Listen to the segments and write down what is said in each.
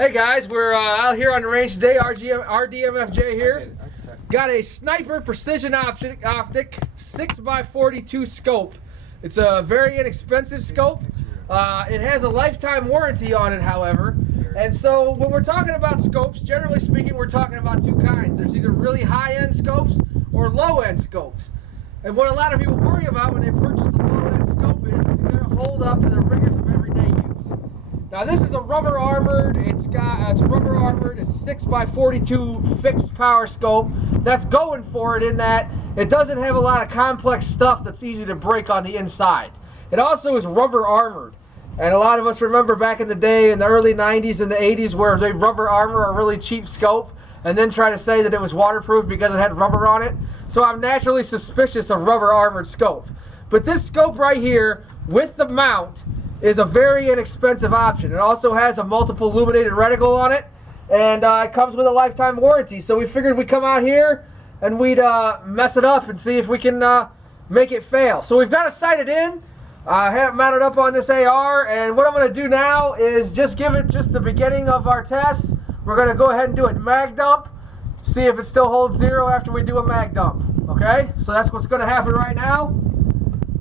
Hey guys, we're out here on the range today. RDMFJ here. Got a Sniper Precision Optic 6x42 scope. It's a very inexpensive scope. It has a lifetime warranty on it, however. And so when we're talking about scopes, generally speaking, we're talking about two kinds. There's either really high-end scopes or low-end scopes. And what a lot of people worry about when they purchase a low-end scope is it going to hold up to the rigors of everyday use? Now this is a rubber armored, it's 6x42 fixed power scope. That's going for it in that it doesn't have a lot of complex stuff that's easy to break on the inside. It also is rubber armored. And a lot of us remember back in the day in the early 90s and the 80s where they rubber armor a really cheap scope and then try to say that it was waterproof because it had rubber on it. So I'm naturally suspicious of rubber armored scope. But this scope right here with the mount is a very inexpensive option. It also has a multiple illuminated reticle on it, and it comes with a lifetime warranty. So we figured we'd come out here and we'd mess it up and see if we can make it fail. So we've got it sighted in. I have it mounted up on this AR, and what I'm going to do now is just give it just the beginning of our test. We're going to go ahead and do a mag dump, see if it still holds zero after we do a mag dump. Okay, so that's what's going to happen right now.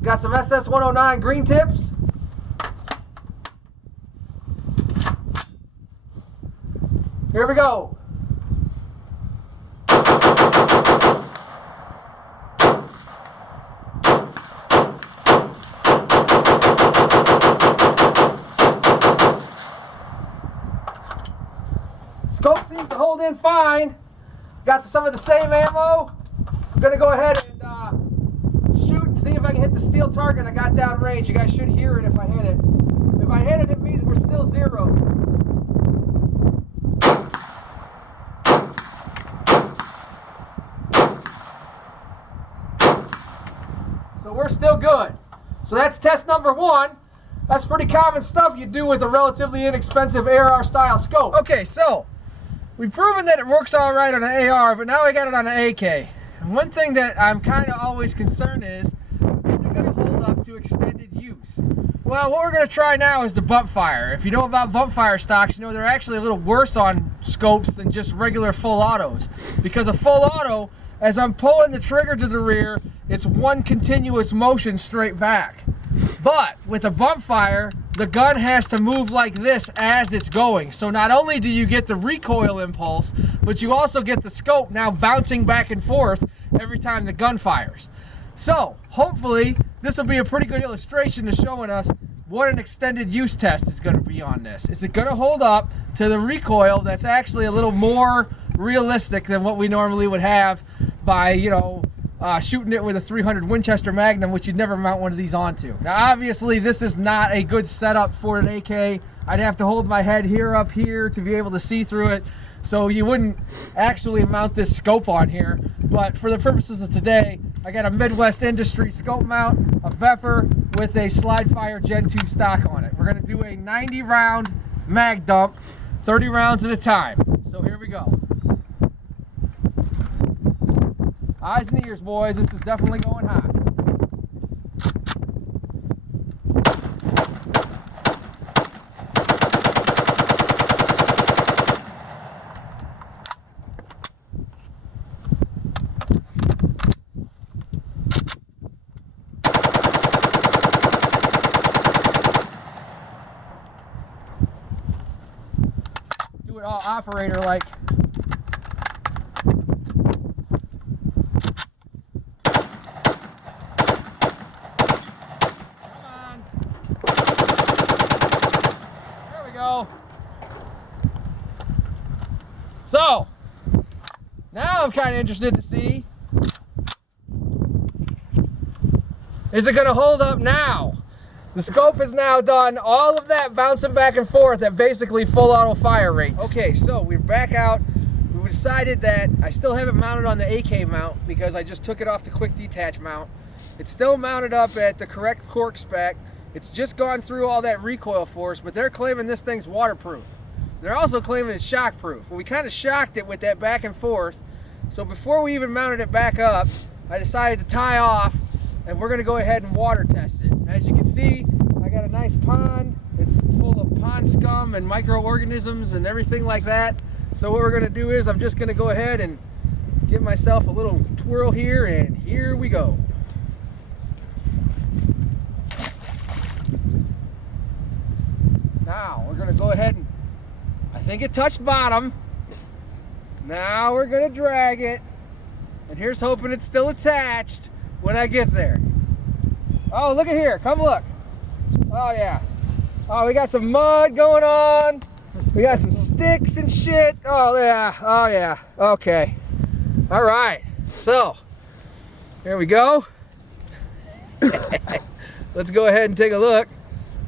Got some SS109 green tips. Here we go. Scope seems to hold in fine. Got some of the same ammo. I'm gonna go ahead and shoot and see if I can hit the steel target I got down range. You guys should hear it if I hit it. If I hit it, it means we're still zero. So we're still good. So that's test number one. That's pretty common stuff you do with a relatively inexpensive AR style scope. Okay, so we've proven that it works all right on an AR, but now I got it on an AK. And one thing that I'm kind of always concerned is it going to hold up to extended use? Well, what we're going to try now is the bump fire. If you know about bump fire stocks, you know they're actually a little worse on scopes than just regular full autos. Because a full auto, as I'm pulling the trigger to the rear, it's one continuous motion straight back. But with a bump fire, the gun has to move like this as it's going. So not only do you get the recoil impulse, but you also get the scope now bouncing back and forth every time the gun fires. So hopefully this will be a pretty good illustration to showing us what an extended use test is going to be on this. Is it going to hold up to the recoil that's actually a little more realistic than what we normally would have by, you know, shooting it with a 300 Winchester Magnum, which you'd never mount one of these onto. Now obviously this is not a good setup for an AK. I'd have to hold my head up here to be able to see through it, so you wouldn't actually mount this scope on here. But for the purposes of today, I got a Midwest Industry scope mount, a Vepr with a slide fire Gen 2 stock on it. We're going to do a 90 round mag dump, 30 rounds at a time. So here we go. Eyes and ears, boys. This is definitely going hot. Do it all operator like. So, now I'm kind of interested to see, is it going to hold up now? The scope has now done all of that bouncing back and forth at basically full auto fire rates. Okay, so we're back out. We decided that I still have it mounted on the AK mount because I just took it off the quick detach mount. It's still mounted up at the correct cork spec. It's just gone through all that recoil force, but they're claiming this thing's waterproof. They're also claiming it's shockproof. Well, we kind of shocked it with that back and forth. So before we even mounted it back up, I decided to tie off, and we're going to go ahead and water test it. As you can see, I got got a nice pond. It's full of pond scum and microorganisms and everything like that. So what we're gonna do is I'm just gonna go ahead and give myself a little twirl here, and here we go. Now we're gonna go ahead and, I think it touched bottom. Now we're gonna drag it, and here's hoping it's still attached when I get there. Oh, look at here, come look. Oh yeah. Oh, we got some mud going on. We got some sticks and shit. Oh yeah, okay. All right, so here we go. Let's go ahead and take a look.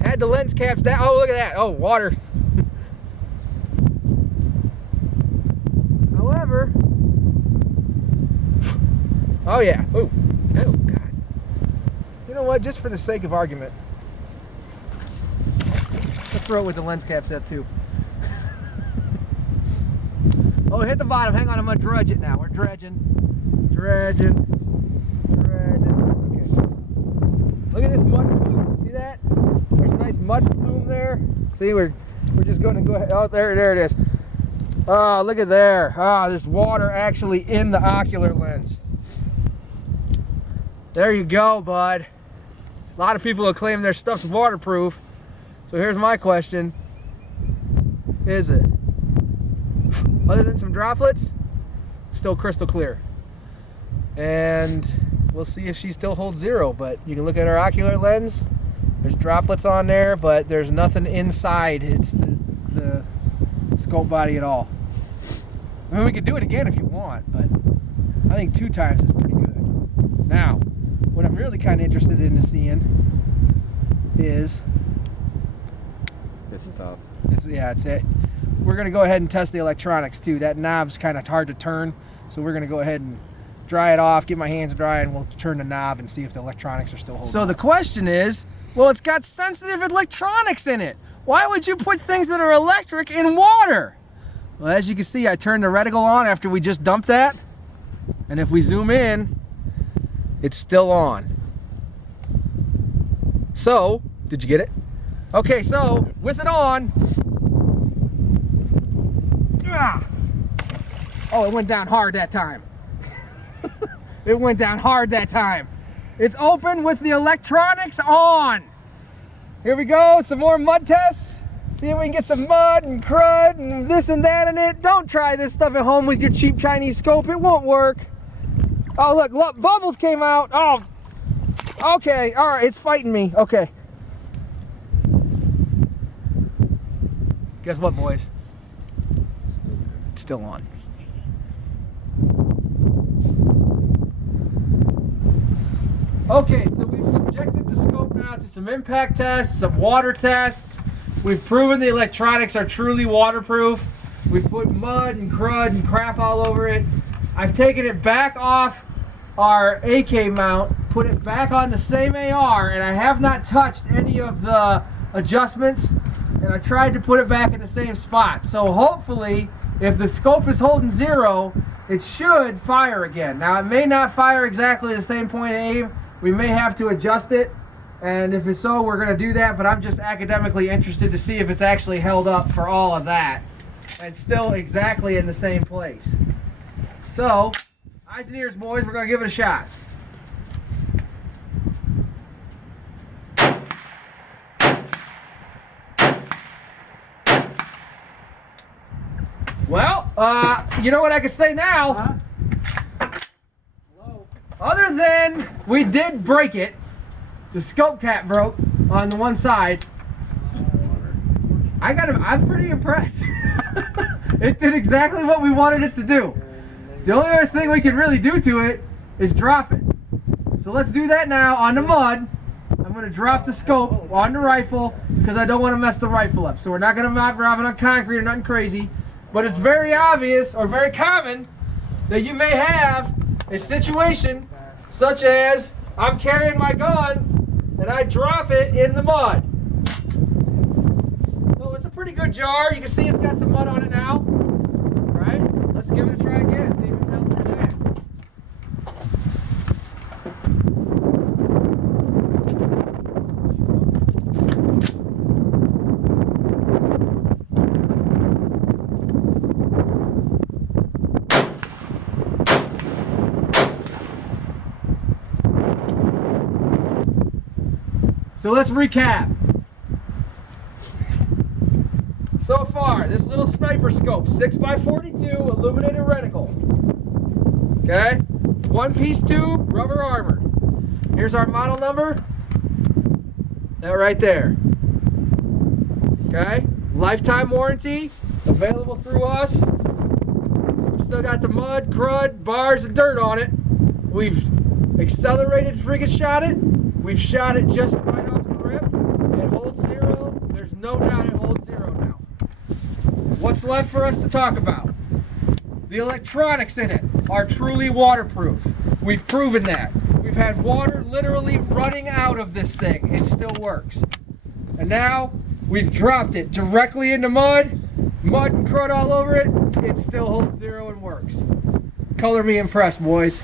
Had the lens caps down. Oh, look at that. Oh, water. However, oh yeah. Oh God. You know what? Just for the sake of argument, let's throw it with the lens caps up too. Oh, hit the bottom. Hang on, I'm gonna dredge it now. We're dredging. Okay. Look at this mud plume. See that? There's a nice mud plume there. See, we're just gonna go ahead. Oh, there it is. Oh, look at there. Ah, there's water actually in the ocular lens. There you go, bud. A lot of people will claim their stuff's waterproof. So here's my question. Is it? Other than some droplets, still crystal clear. And we'll see if she still holds zero, but you can look at her ocular lens. There's droplets on there, but there's nothing inside. It's the scope body at all. I mean, we could do it again if you want, but I think 2 times is pretty good. Now, what I'm really kind of interested in seeing is this stuff. It's it. We're gonna go ahead and test the electronics too. That knob's kind of hard to turn, so we're gonna go ahead and dry it off, get my hands dry, and we'll turn the knob and see if the electronics are still holding. So the question is, well, it's got sensitive electronics in it. Why would you put things that are electric in water? Well, as you can see, I turned the reticle on after we just dumped that, and if we zoom in, it's still on. So, did you get it? Okay, so with it on, oh, it went down hard that time. It went down hard that time. It's open with the electronics on. Here we go, some more mud tests. See if we can get some mud and crud and this and that in it. Don't try this stuff at home with your cheap Chinese scope. It won't work. Oh, look, bubbles came out. Oh, okay, all right, it's fighting me. Okay. Guess what, boys? It's still on. Okay, so we've subjected the scope now to some impact tests, some water tests. We've proven the electronics are truly waterproof. We've put mud and crud and crap all over it. I've taken it back off our AK mount, put it back on the same AR, and I have not touched any of the adjustments, and I tried to put it back in the same spot. So hopefully, if the scope is holding zero, it should fire again. Now, it may not fire exactly the same point of aim. We may have to adjust it, and if it's so, we're gonna do that, but I'm just academically interested to see if it's actually held up for all of that and still exactly in the same place. So, eyes and ears, boys, we're gonna give it a shot. Well, you know what I can say now? Other than we did break it, the scope cap broke on the one side. I'm pretty impressed. It did exactly what we wanted it to do. The only other thing we can really do to it is drop it. So let's do that now on the mud. I'm going to drop the scope on the rifle because I don't want to mess the rifle up. So we're not going to drop it on concrete or nothing crazy. But it's very obvious or very common that you may have a situation such as I'm carrying my gun and I drop it in the mud. So it's a pretty good jar. You can see it's got some mud on it now. All right, let's give it a try again. See if it's held through that. So let's recap. So far, this little sniper scope, 6x42 illuminated reticle. Okay? One-piece tube, rubber armored. Here's our model number. That right there. Okay? Lifetime warranty, available through us. Still got the mud, crud, bars, and dirt on it. We've accelerated frigate shot it. We've shot it just right off the rip. It holds zero. There's no doubt it holds zero now. What's left for us to talk about? The electronics in it are truly waterproof. We've proven that. We've had water literally running out of this thing. It still works. And now we've dropped it directly into mud and crud all over it. It still holds zero and works. Color me impressed, boys.